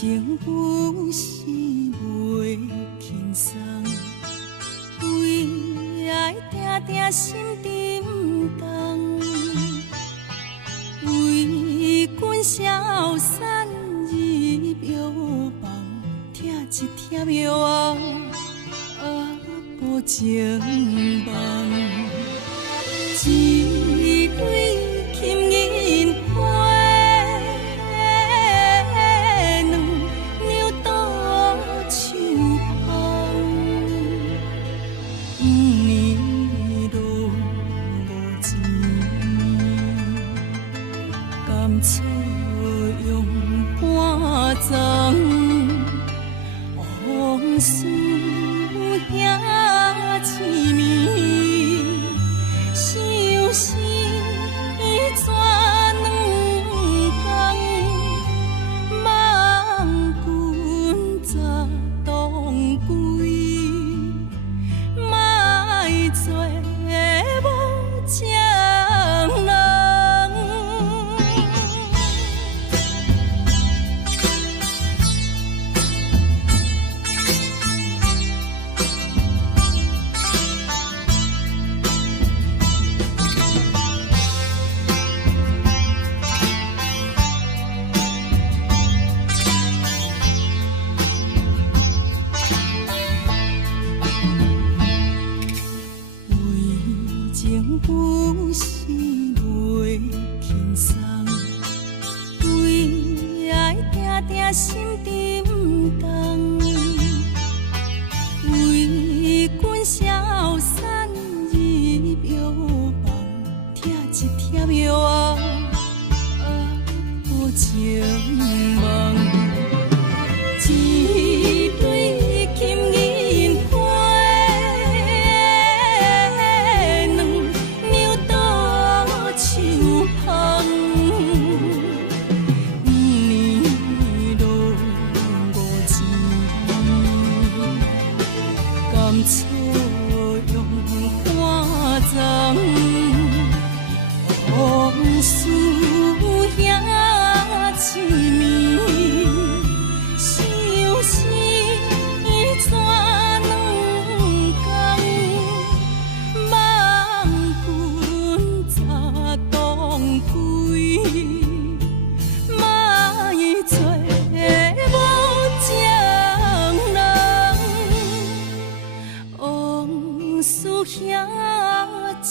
情不是袂轻松，为爱定定心沉重，为君消散入药房，疼一贴药啊，无情梦，一对金银花。错用半丛，往事遐凄迷，相思怎两天，望君早当归，莫做无情人。情不是袂轻松，为爱定定心沉重，为君消散入药房，疼一贴药啊，无情梦，一对金银花。错用半丛，往事遐凄迷，相思怎两天，望君早当归，莫做无情人。往事遐凄